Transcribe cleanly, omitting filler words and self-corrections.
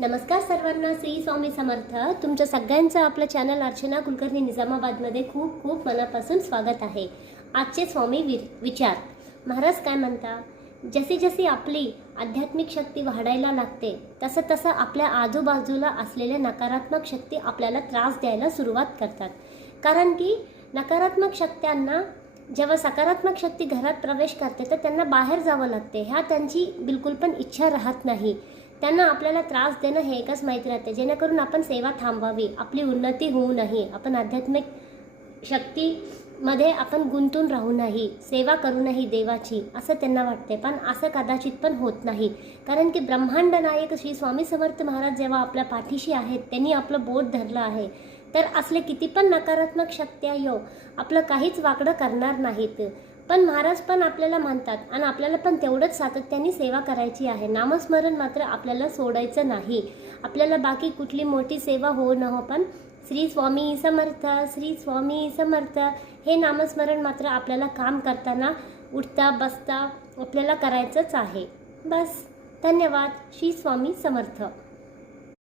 नमस्कार सर्वांना, श्री स्वामी समर्थ. तुमच्या सगळ्यांचं आपलं चॅनल अर्चना कुलकर्णी निजामाबादमध्ये खूप खूप मनापासून स्वागत आहे. आजचे स्वामी विचार. महाराज काय म्हणता, जशी जशी आपली आध्यात्मिक शक्ती वाढायला लागते तसं तसं आपल्या आजूबाजूला असलेल्या नकारात्मक शक्ती आपल्याला त्रास द्यायला सुरुवात करतात. कारण की नकारात्मक शक्त्यांना जेव्हा सकारात्मक शक्ती घरात प्रवेश करते तर त्यांना बाहेर जावं लागते. ह्या त्यांची बिलकुल पण इच्छा राहत नाही. त्यांना आपल्याला त्रास देणं हे एकच माहिती राहते, जेणेकरून आपण सेवा थांबवावी, आपली उन्नती होऊ नये, आपण आध्यात्मिक शक्तीमध्ये आपण गुंतून राहू नाही, सेवा करू नाही देवाची, असं त्यांना वाटते. पण असं कदाचित पण होत नाही. कारण की ब्रह्मांड नायक श्री स्वामी समर्थ महाराज जेव्हा आपल्या पाठीशी आहेत, त्यांनी आपलं बोट धरलं आहे, तर असले किती पण नकारात्मक शक्त्या आपलं काहीच वाकडं करणार नाहीत. पण महाराज पण आपल्याला म्हणतात आणि आपल्याला पण तेवढंच सातत्याने सेवा करायची आहे. नामस्मरण मात्र आपल्याला सोडायचं नाही. आपल्याला बाकी कुठली मोठी सेवा हो न हो, पण श्री स्वामी समर्थ, श्री स्वामी समर्थ हे नामस्मरण मात्र आपल्याला काम करताना, उठता बसता आपल्याला करायचंच आहे. बस. धन्यवाद. श्री स्वामी समर्थ.